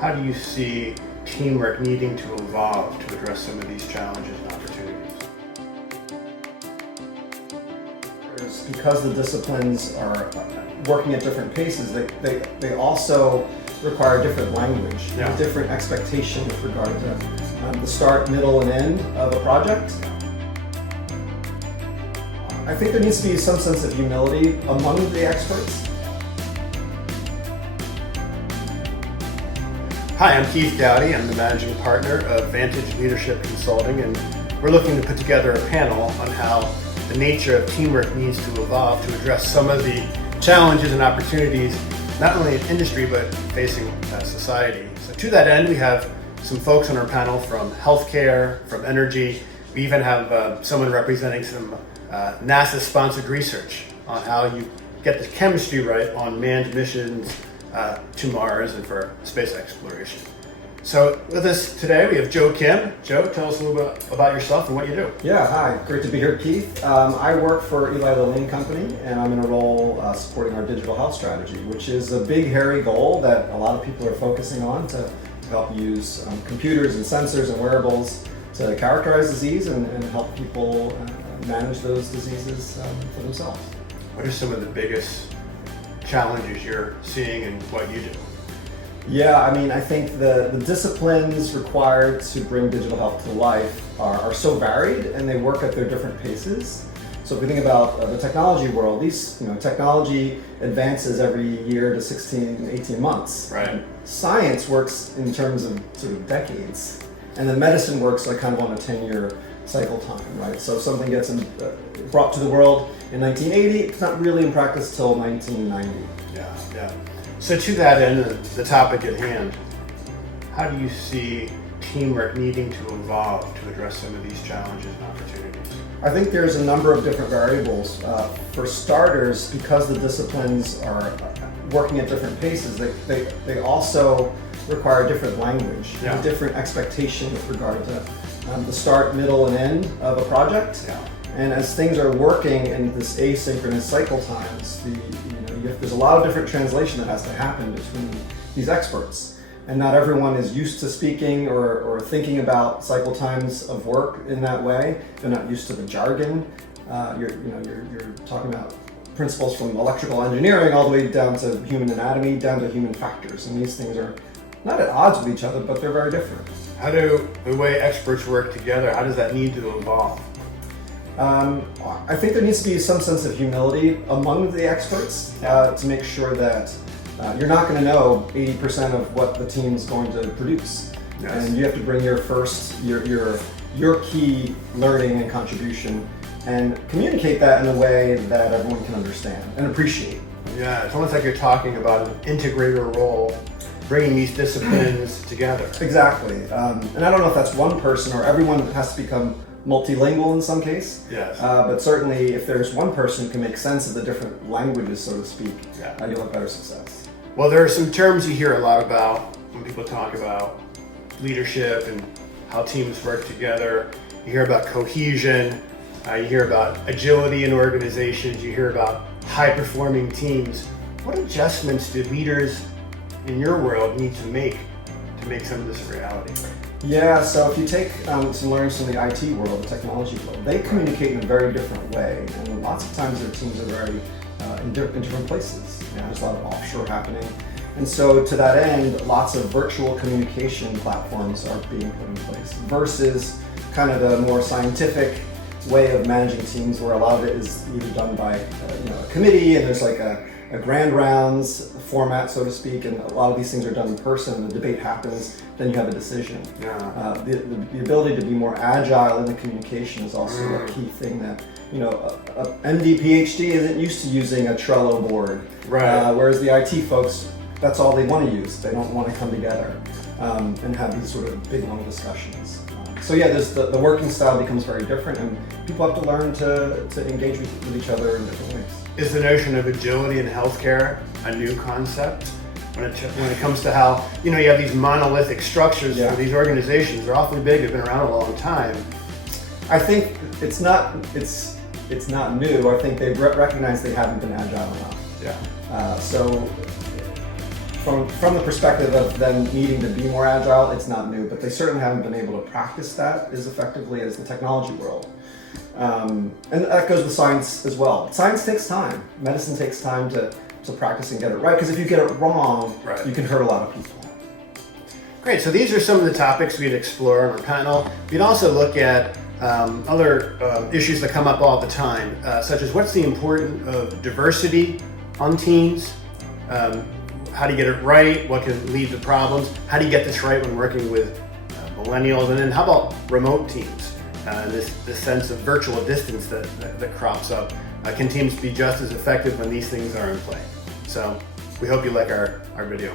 How do you see teamwork needing to evolve to address some of these challenges and opportunities? Because the disciplines are working at different paces, they also require different language, different expectation with regard to the start, middle, and end of a project. I think there needs to be some sense of humility among the experts. Hi, I'm Keith Dowdy. I'm the managing partner of Vantage Leadership Consulting, and we're looking to put together a panel on how the nature of teamwork needs to evolve to address some of the challenges and opportunities, not only in industry, but facing society. So to that end, we have some folks on our panel from healthcare, from energy. We even have someone representing some NASA-sponsored research on how you get the chemistry right on manned missions to Mars and for space exploration. So with us today, we have Joe Kim. Joe, tell us a little bit about yourself and what you do. Yeah, hi. Great to be here, Keith. I work for Eli Lilly and Company, and I'm in a role supporting our digital health strategy, which is a big, hairy goal that a lot of people are focusing on to help use computers and sensors and wearables to characterize disease and help people manage those diseases for themselves. What are some of the biggest challenges you're seeing in what you do? Yeah, I mean, I think the disciplines required to bring digital health to life are so varied, and they work at their different paces. So if we think about the technology world, technology advances every year to 16, 18 months. Right. Science works in terms of sort of decades, and then medicine works like kind of on a 10-year cycle time, right? So if something gets brought to the world in 1980, it's not really in practice till 1990. Yeah. So to that end, the topic at hand, how do you see teamwork needing to evolve to address some of these challenges and opportunities? I think there's a number of different variables. For starters, because the disciplines are working at different paces, they also require different language, and different expectation with regard to the start, middle, and end of a project. Yeah. And as things are working in this asynchronous cycle times, there's a lot of different translation that has to happen between these experts. And not everyone is used to speaking or thinking about cycle times of work in that way. They're not used to the jargon. You're talking about principles from electrical engineering all the way down to human anatomy, down to human factors. And these things are not at odds with each other, but they're very different. How do the way experts work together, how does that need to evolve? I think there needs to be some sense of humility among the experts to make sure that you're not going to know 80% of what the team's going to produce. Yes. And you have to bring your key learning and contribution and communicate that in a way that everyone can understand and appreciate. Yeah, it's almost like you're talking about an integrator role, bringing these disciplines together. Exactly. And I don't know if that's one person or everyone has to become multilingual in some case. Yes. But certainly if there's one person who can make sense of the different languages, so to speak, you'll have better success. Well, there are some terms you hear a lot about when people talk about leadership and how teams work together. You hear about cohesion, you hear about agility in organizations, you hear about high-performing teams. What adjustments do leaders in your world need to make some of this a reality? Yeah, so if you take some learnings from the IT world, the technology world, they communicate in a very different way, and lots of times their teams are very in different places. There's a lot of offshore happening, and so to that end, lots of virtual communication platforms are being put in place versus kind of the more scientific way of managing teams, where a lot of it is either done by a committee, and there's like a grand rounds format, so to speak, and a lot of these things are done in person, and the debate happens, then you have a decision. The ability to be more agile in the communication is also a key thing that, a MD, PhD isn't used to using a Trello board, whereas the IT folks, that's all they want to use. They don't want to come together and have these sort of big, long discussions. There's the working style becomes very different, and people have to learn to engage with each other in different ways. Is the notion of agility in healthcare a new concept? When it comes to how, you have these monolithic structures for these organizations, they're awfully big, they've been around a long time. I think it's not new. I think they recognize they haven't been agile enough. Yeah. So from the perspective of them needing to be more agile, it's not new, but they certainly haven't been able to practice that as effectively as the technology world. And that goes with science as well. Science takes time. Medicine takes time to practice and get it right, because if you get it wrong, Right. you can hurt a lot of people. Great, so these are some of the topics we'd explore on our panel. We'd also look at other issues that come up all the time, such as what's the importance of diversity on teams, how do you get it right, what can lead to problems, how do you get this right when working with millennials, and then how about remote teams, this sense of virtual distance that crops up. Can teams be just as effective when these things are in play? So we hope you like our video.